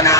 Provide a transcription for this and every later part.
रखना,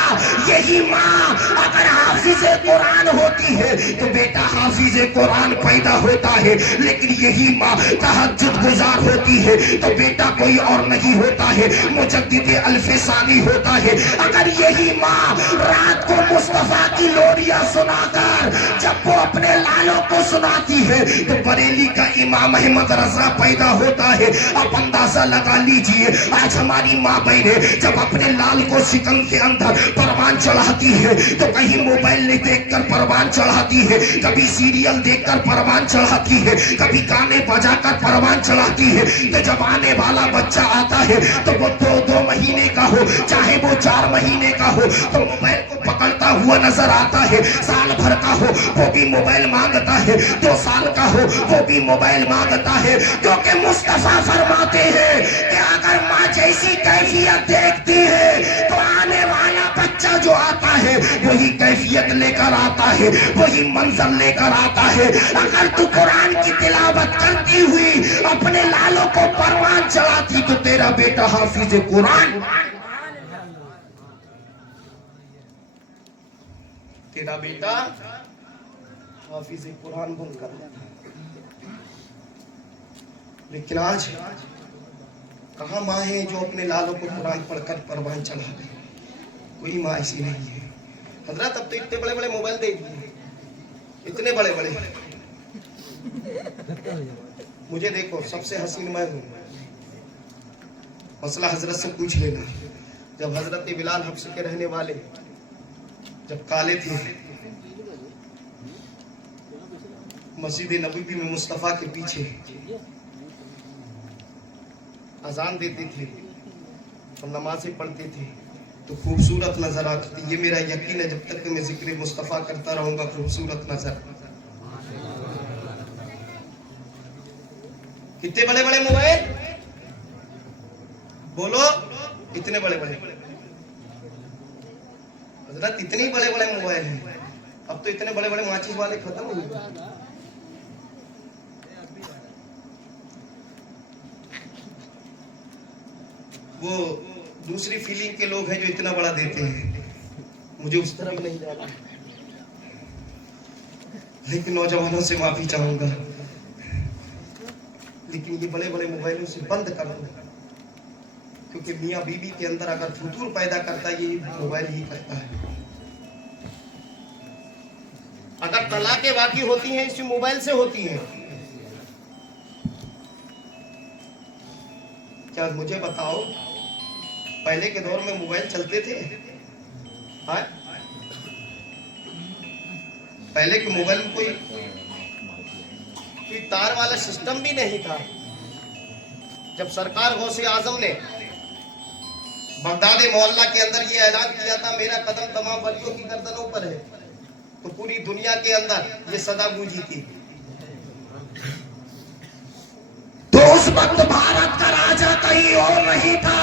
यही माँ अगर हाफिज कुरान होती है तो बेटा हाफिज कुरान पैदा होता है, लेकिन यही माँ तहज्जुद गुजार होती है तो बेटा कोई और नहीं होता है, मुजद्दिद अल्फसानी होता है। अगर यही माँ रात को मुस्तफा की लोरियां सुनाकर जब वो अपने लालों को सुनाती है तो बरेली का इमाम अहमद रजा पैदा होता है। अब अंदाजा लगा लीजिए, आज हमारी माँ बहनें जब अपने लाल को शिकन के अंदर परवान चढ़ाती है तो कहीं मोबाइल नहीं देखकर परवान चढ़ाती है, कभी सीरियल देखकर परवान चढ़ाती है, कभी गाने बजाकर परवान चढ़ाती है। तो जब आने वाला बच्चा आता है तो वो 2 महीने का हो चाहे वो 4 महीने का हो तो मोबाइल को पकड़ता हुआ नजर आता है। साल भर का हो वो भी मोबाइल मांगता है, 2 साल का हो वो भी मोबाइल मांगता है, क्योंकि मुस्तफा फरमाते हैं कि अगर माँ जैसी कैफियत देखती है तो आने वाला बच्चा जो आता है वही कैफियत लेकर आता है, वही मंजर लेकर आता है। अगर तू कुरान की तिलावत करती हुई अपने लालों को परवान चढ़ाती तो तेरा बेटा हाफिज कुरान, तेरा बेटा हाफिज कुरान बनकर। लेकिन आज कहाँ माँ है जो अपने लालों को कुरान पढ़कर परवान चढ़ा दे? कोई माँ ऐसी नहीं है। हजरत अब तो इतने बड़े बड़े मोबाइल दे दिए, इतने बड़े बड़े। मुझे देखो, सबसे हसीन मैं हूँ, मसला हजरत से पूछ लेना। जब हजरत बिलाल हब्शी के रहने वाले जब काले थे, मस्जिद नबवी में मुस्तफा के पीछे अजान देते थे और नमाजें पढ़ते थे तो खूबसूरत नजर आती थी। ये मेरा यकीन है, जब तक मैं जिक्र मुस्तफा करता रहूंगा खूबसूरत नजर। कितने बड़े बड़े मोबाइल बोलो, इतने बड़े बड़े हजरत, इतने बड़े बड़े मोबाइल हैं। अब तो इतने बड़े बड़े माचिस वाले खत्म हो गए। वो दूसरी फीलिंग के लोग हैं जो इतना बड़ा देते हैं, मुझे उस तरफ नहीं जाना। लेकिन नौजवानों से माफी चाहूंगा, लेकिन ये बड़े बड़े मोबाइलों से बंद कर दो, क्योंकि मियाँ बीबी के अंदर अगर फुतूर पैदा करता है ये मोबाइल ही करता है। अगर तलाकें बाकी होती हैं इसी मोबाइल से होती हैं। क्या मुझे बताओ, पहले के दौर में मोबाइल चलते थे? हाँ, पहले के मोबाइल में कोई तार वाला सिस्टम भी नहीं था। जब सरकार गौसे आजम ने बगदाद मोहल्ला के अंदर ये ऐलान किया था, मेरा कदम तमाम वलियों की गर्दनों पर है, तो पूरी दुनिया के अंदर ये सदा गूंजी थी। तो उस वक्त भारत का राजा कहीं और नहीं था,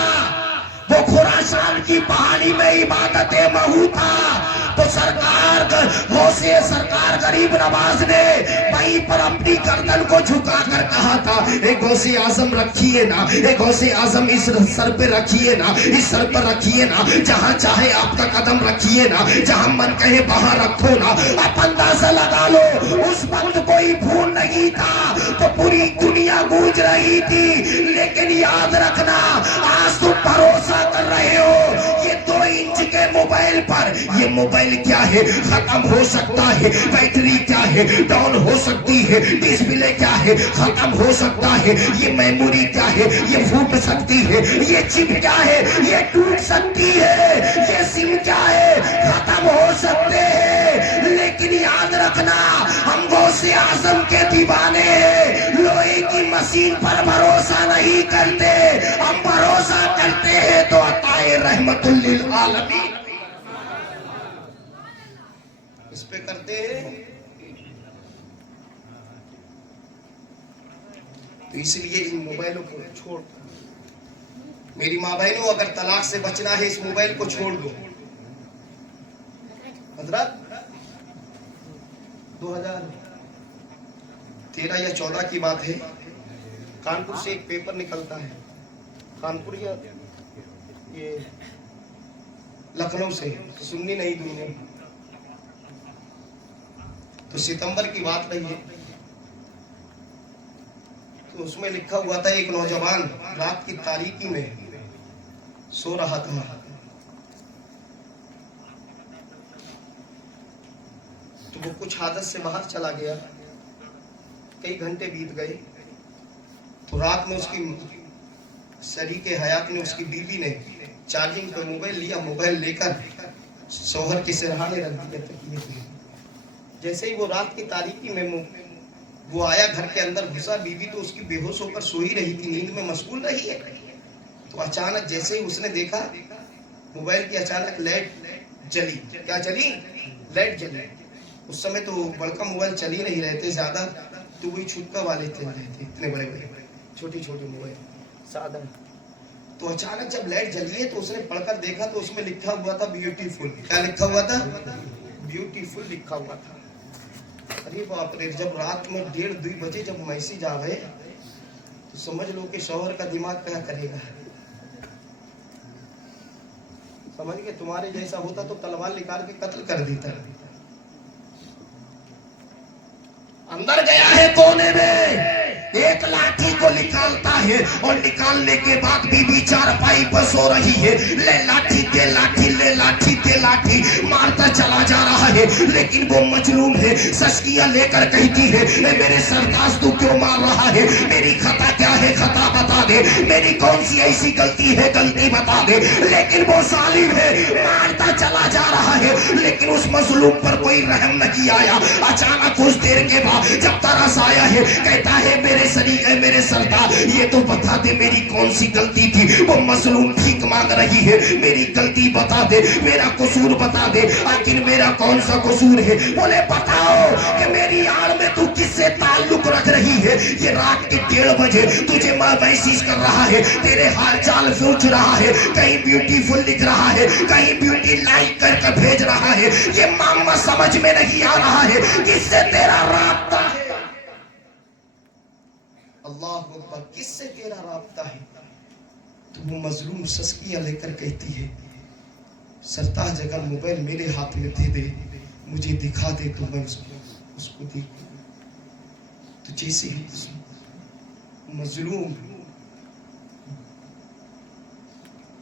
वो खुरासान की पहाड़ी में इबादत महू था। तो सरकार गरीब नवाज ने वहीं पर अपनी गर्दन को झुकाकर कहा था, एक गौसे आजम रखिए ना, एक गौसे आजम इस सर पे रखिए ना, इस सर पर रखिए ना, जहां चाहे आपका कदम रखिए ना, जहां मन कहे वहां रखो ना। आप अंदाजा लगा लो, उस वक्त कोई फोन नहीं था तो पूरी दुनिया गूंज रही थी। लेकिन याद रखना, आज तुम भरोसा कर रहे हो ये 2 इंच के मोबाइल पर, ये मोबाइल क्या है, खत्म हो सकता है। बैटरी क्या है, डाउन हो सकती है। डिस्प्ले क्या है, खत्म हो सकता है। ये मेमोरी क्या है, ये फूट सकती है। ये चिप क्या है, ये टूट सकती है। ये सिम क्या है, खत्म हो सकते हैं। लेकिन याद रखना, हम गौसे आजम के दीवाने हैं, लोहे की मशीन पर भरोसा नहीं करते, हम भरोसा करते हैं तो अताए रहमतुल लिल आलमीन इस पे करते हैं। तो इसलिए इन मोबाइलों को छोड़, मेरी माँ बहनों, अगर तलाक से बचना है इस मोबाइल को छोड़ दो। हजरत 2013 या 14 की बात है, कानपुर से एक पेपर निकलता है, कानपुर या ये लखनऊ से, सुन्नी नई दुनिया। तो सितंबर की बात रही है, तो उसमें लिखा हुआ था एक नौजवान रात की तारीकी में सो रहा था, तो वो कुछ आदत से बाहर चला गया। कई घंटे बीत गए, तो रात में उसकी शरीके हयात ने, उसकी बीवी ने चार्जिंग पर मोबाइल लिया, मोबाइल लेकर शौहर के सिरहाने रख दिया तकिए पे। जैसे ही वो रात की तारीकी में वो आया, घर के अंदर घुसा, बीवी तो उसकी बेहोश होकर सो ही रही थी, नींद में मशगूल रही है। तो अचानक जैसे ही उसने देखा मोबाइल की अचानक लाइट जली। क्या जली? लाइट जली। उस समय तो बड़का मोबाइल चल ही नहीं रहे थे ज्यादा, तो वही छुटका वाले चल रहे थे, इतने बड़े बड़े छोटी छोटी मोबाइल साधन। तो अचानक जब लाइट जली है तो उसने पढ़कर देखा, तो उसमें लिखा हुआ था ब्यूटीफुल। क्या लिखा हुआ था? ब्यूटीफुल लिखा हुआ था। अरे बाप रे, जब रात में 1:30-2 बजे जब मैसेज आ गए, तो समझ लो कि शौहर का दिमाग क्या करेगा। समझ गए? तुम्हारे जैसा होता तो तलवार निकाल के कत्ल कर देता। अंदर गया है कोने में, एक लाठी को निकालता है और निकालने के बाद बीबी चारपाई पर सो रही है। ले लाठी दे लाठी, ले लाठी दे लाठी, मारता चला जा रहा है, लेकिन वो मजलूम है। सस्कियां लेकर कहती है, मेरे सरताज तू क्यों मार रहा है? मेरी खता क्या है? खता बता दे। मेरी कौन सी ऐसी गलती है? गलती बता दे। लेकिन वो जालिम है, मारता चला जा रहा है, लेकिन उस मजलूम पर कोई रहम नहीं आया। अचानक कुछ देर के बाद जब तरस आया है, कहता है मेरे सरीके, मेरे सरदार, ये तो बता दे मेरी कौन सी गलती थी? वो मजलूम भीख मांग रही है, मेरी गलती बता दे, मेरा कसूर बता दे। आखिर मेरा कौन सा कसूर है? बोले बताओ कि मेरी आड़ में तू किससे ताल्लुक रख रही है? ये रात के 1:30 बजे तुझे मैसेज कर रहा है, तेरे हाल चाल पूछ रहा है, कहीं ब्यूटीफुल लिख रहा है, कहीं ब्यूटी लाइक करके भेज रहा है। ये मामा समझ में नहीं आ रहा है किससे तेरा राब्ता है। अल्लाह अकबर, किससे तेरा राब्ता है? तो वो मजलूम सस्कियां लेकर कहती है, सरताज अगर मोबाइल मेरे हाथ में दे दे, मुझे दिखा दे, तो मैं उसको देखूं। तो जैसे ही मजलूम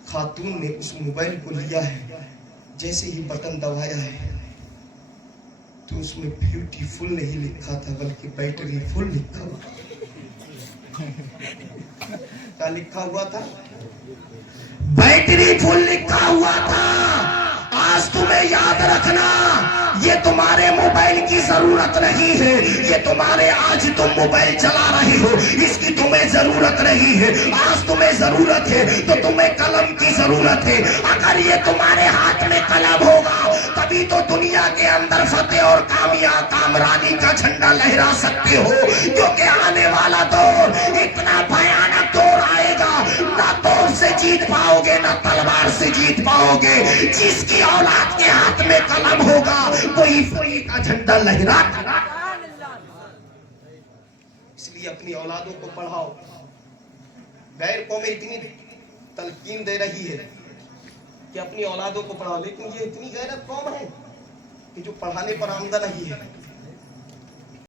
खातून ने उस मोबाइल को लिया है, जैसे ही बटन दबाया है, तो उसमें ब्यूटीफुल नहीं लिखा था, बल्कि बैटरी फुल लिखा हुआ। क्या लिखा हुआ था? बैटरी फुल लिखा हुआ था। आज तुम्हें याद रखना, ये तुम्हारे मोबाइल की जरूरत नहीं है, ये तुम्हारे, आज तुम मोबाइल चला रहे हो, इसकी तुम्हें जरूरत नहीं है। आज तुम्हें जरूरत है तो तुम्हें कलम की जरूरत है। अगर ये तुम्हारे हाथ में कलम होगा, तभी तो दुनिया के अंदर फतेह और कामरानी का झंडा लहरा सकते हो। क्योंकि आने वाला दौर इतना भयानक दौर आएगा, ना तोर से जीत पाओगे, ना तलवार से जीत पाओगे। जिसकी औलाद के हाथ में कलम होगा, वही फतेह का झंडा लहराएगा। इसलिए अपनी औलादों को पढ़ाओ। गैर कौमें इतनी तलकीन दे रही है कि अपनी औलादों को पढ़ाओ, लेकिन ये इतनी गैरत कौम है कि जो पढ़ाने पर आमदा नहीं है।